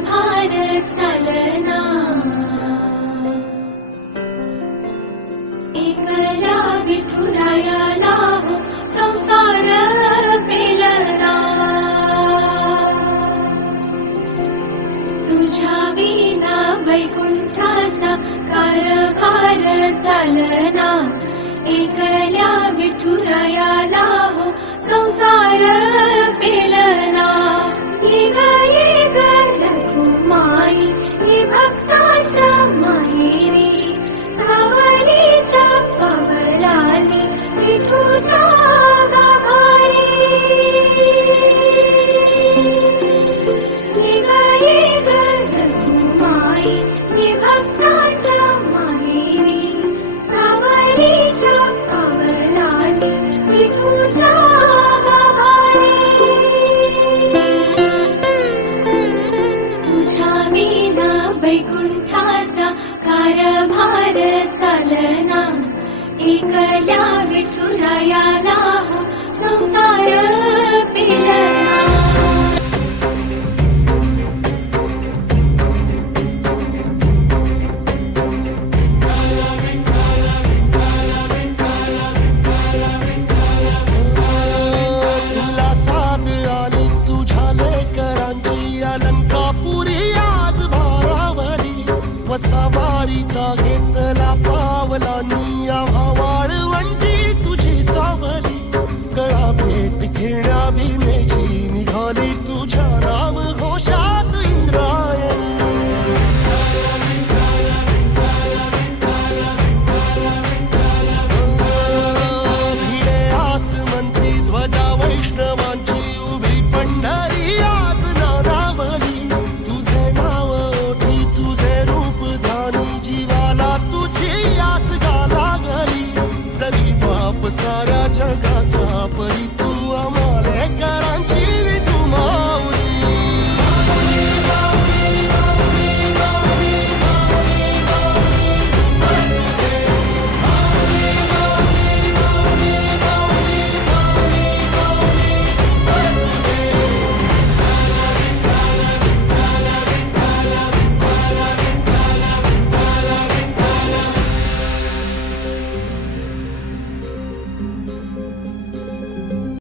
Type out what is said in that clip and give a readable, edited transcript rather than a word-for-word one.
कारभार चालना एकला विठुरायाला हो संसार पेलना तुझ्या विना वैकुंठाचा कारभार चालना एकल्या विठुरायाला हो संसार पेलना रघुमाई हे भक्ताच्या माहेरी सावलीच्या पवलाने विठूच्या गाभारी रघुमाई हे भक्ताच्या माहेरी सावलीच्या पवलाने विठूच्या गाभारी वैकुंठाचा कारभार चालना एकल्या विठुरायाला